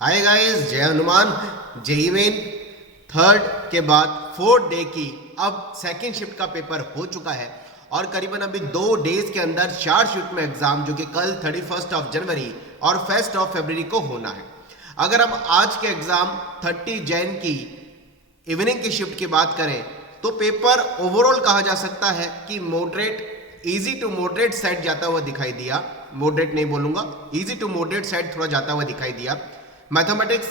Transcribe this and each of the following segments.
Hi guys, जय Hanuman. JEE main third के बाद फोर्थ डे की अब सेकेंड शिफ्ट का पेपर हो चुका है और करीबन अभी 2 डेज के अंदर 4 शिफ्ट में एग्जाम जो कि कल 31 ऑफ जनवरी और 1 ऑफ फरवरी को होना है। अगर हम आज के एग्जाम 30 जैन की इवनिंग की शिफ्ट की बात करें तो पेपर ओवरऑल कहा जा सकता है कि moderate, easy to moderate side जाता हुआ दिखाई दिया। मॉडरेट नहीं बोलूंगा, इजी टू मॉडरेट साइड थोड़ा जाता हुआ दिखाई दिया। मैथमेटिक्स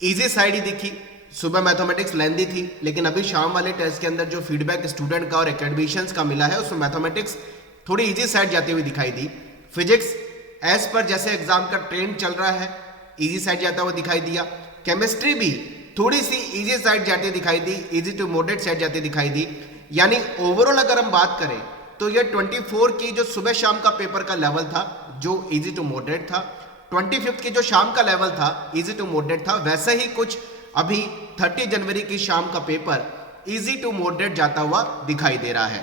इजी साइड ही दिखी। सुबह मैथमेटिक्स लेंदी थी, लेकिन अभी शाम वाले टेस्ट के अंदर जो फीडबैक स्टूडेंट का और एकेडमिशियंस का मिला है उसमें मैथमेटिक्स थोड़ी इजी साइड जाती हुई दिखाई दी। फिजिक्स एज पर जैसे एग्जाम का ट्रेंड चल रहा है इजी साइड जाता हुआ दिखाई दिया। केमिस्ट्री भी थोड़ी सी इजी साइड जाती दिखाई दी, इजी टू मॉडरेट साइड जाती दिखाई दी। यानी ओवरऑल अगर हम बात करें तो ये 24 की जो सुबह शाम का पेपर का लेवल था जो इजी टू मॉडरेट था, 25 की जो शाम का लेवल था इजी टू मॉडरेट था, वैसे ही कुछ अभी 30 जनवरी की शाम का पेपर इजी टू मॉडरेट जाता हुआ दिखाई दे रहा है।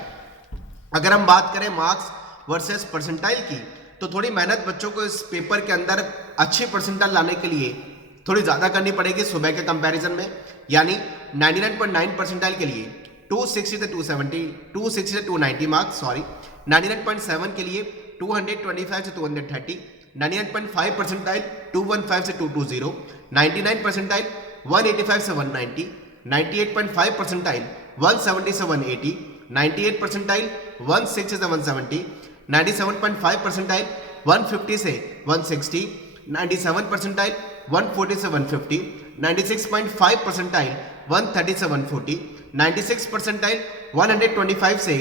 अगर हम बात करें मार्क्स वर्सेस परसेंटाइल की तो थोड़ी मेहनत बच्चों को इस पेपर के अंदर अच्छी परसेंटाइल लाने के लिए थोड़ी ज़्यादा करनी पड़ेगी सुबह के कंपैरिजन में। यानी 99.9 परसेंटाइल के लिए 260 से 270, 260 से 290 मार्क्स, 99.7 के लिए 225 से 230, 99.5 परसेंटाइल 215 से 220, 99 परसेंटाइल 185 से 190, 98.5 परसेंटाइल 170 से 180, 98 परसेंटाइल 160 से 170, 97.5 परसेंटाइल 150 से 160, 97 परसेंटाइल 140 से 150, 96.5 परसेंटाइल 130 से 140, 96 परसेंटाइल 125 से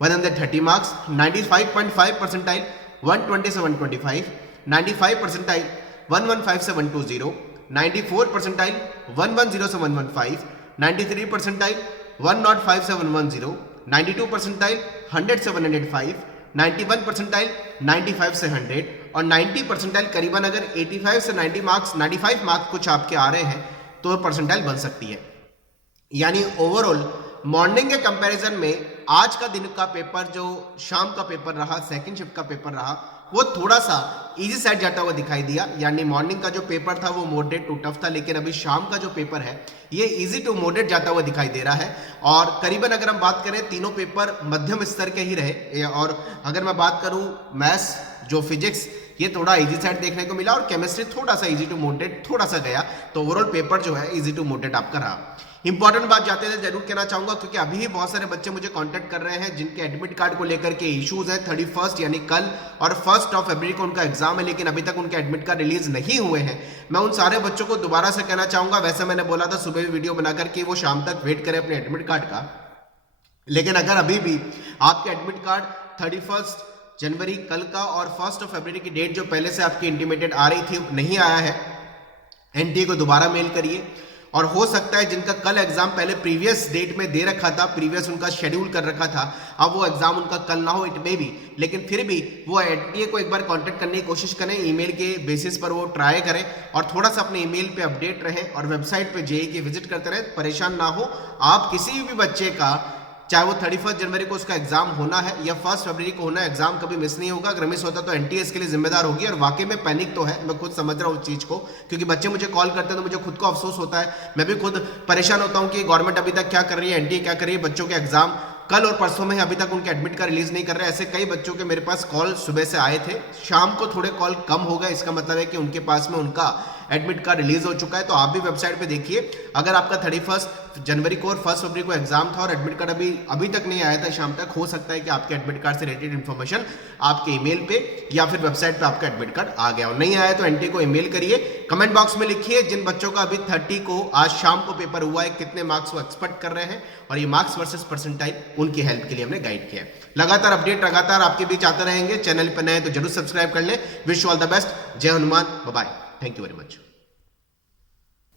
130 मार्क्स, 95.5 परसेंटाइल 120 से 125, 95 परसेंटाइल 115 से 120, 94 परसेंटाइल 110 से 115, 93 परसेंटाइल 105 से 110, 92 परसेंटाइल 100 से 105, 91 परसेंटाइल 95 से 100 और 90 परसेंटाइल करीबन अगर 85 से 90 मार्क्स, 95 मार्क्स कुछ आपके आ रहे हैं तो परसेंटाइल बन सकती है। यानी ओवरऑल मॉर्निंग के कंपैरिजन में आज का दिन का पेपर जो शाम का पेपर रहा, सेकंड शिफ्ट का पेपर रहा, वो थोड़ा सा इजी साइड जाता हुआ दिखाई दिया। यानी मॉर्निंग का जो पेपर था वो मॉडरेट टू टफ था, लेकिन अभी शाम का जो पेपर है ये इजी टू मॉडरेट जाता हुआ दिखाई दे रहा है। और करीबन अगर हम बात करें तीनों पेपर मध्यम स्तर के ही रहे। और अगर मैं बात करूं मैथ्स जो फिजिक्स ये थोड़ा इजी साइड देखने को मिला और केमिस्ट्री थोड़ा सा इजी टू मॉडरेट थोड़ा सा गया, तो ओवरऑल पेपर जो है इजी टू मॉडरेट आपका रहा। इंपॉर्टेंट बात जाते थे जरूर कहना चाहूंगा, क्योंकि अभी ही बहुत सारे बच्चे मुझे कांटेक्ट कर रहे हैं जिनके एडमिट कार्ड को लेकर के इश्यूज है। 31 यानी कल और 1 ऑफ फरवरी को उनका एग्जाम है, लेकिन अभी तक उनके एडमिट कार्ड रिलीज नहीं हुए हैं। मैं उन सारे बच्चों को दोबारा से कहना चाहूंगा, वैसे मैंने बोला था सुबह भी वीडियो बनाकर कि वो शाम तक वेट करें अपने एडमिट कार्ड का, लेकिन अगर अभी भी आपके एडमिट कार्ड 31 जनवरी कल का और 1 ऑफ फरवरी की डेट जो पहले से आपकी इंटीमेटेड आ रही थी नहीं आया है, एनटीए को दोबारा मेल करिए। और हो सकता है जिनका कल एग्जाम पहले प्रीवियस डेट में दे रखा था, प्रीवियस उनका शेड्यूल कर रखा था, अब वो एग्जाम उनका कल ना हो, इट मे बी, लेकिन फिर भी वो एनटीए को एक बार कांटेक्ट करने की कोशिश करें, ईमेल के बेसिस पर वो ट्राई करें और थोड़ा सा अपने ईमेल पे अपडेट रहें और वेबसाइट पे जेईई की विजिट करते रहें। परेशान ना हो आप, किसी भी बच्चे का चाहे वो 31 जनवरी को उसका एग्जाम होना है या 1 फरवरी को होना है, एग्जाम कभी मिस नहीं होगा। अगर मिस होता तो एनटीए इसके लिए जिम्मेदार होगी। और वाकई में पैनिक तो है, मैं खुद समझ रहा हूँ उस चीज को, क्योंकि बच्चे मुझे कॉल करते हैं तो मुझे खुद को अफसोस होता है। मैं भी खुद परेशान होता हूँ कि गवर्नमेंट अभी तक क्या कर रही है, एनटीए क्या कर रही है, बच्चों के एग्जाम कल और परसों में अभी तक उनके एडमिट का रिलीज नहीं कर रहे। ऐसे कई बच्चों के मेरे पास कॉल सुबह से आए थे, शाम को थोड़े कॉल कम हो गए, इसका मतलब है कि उनके पास में उनका एडमिट कार्ड रिलीज हो चुका है। तो आप भी वेबसाइट पे देखिए, अगर आपका 31 जनवरी को और 1 फरवरी को एग्जाम था और एडमिट कार्ड अभी तक नहीं आया था शाम तक, हो सकता है कि आपके एडमिट कार्ड से रिलेटेड इन्फॉर्मेशन आपके ईमेल पे या फिर वेबसाइट पे आपका एडमिट कार्ड आ गया हो। नहीं आया तो एनटीए को ईमेल करिए। कमेंट बॉक्स में लिखिए जिन बच्चों का अभी 30 को आज शाम को पेपर हुआ है कितने मार्क्स वो एक्सपेक्ट कर रहे हैं, और ये मार्क्स वर्सेस परसेंटाइल उनकी हेल्प के लिए हमने गाइड किया है। लगातार अपडेट लगातार आपके बीच आते रहेंगे। चैनल पर नए तो जरूर सब्सक्राइब कर लें। Wish you all the best. जय Hanuman, bye bye, thank you very much.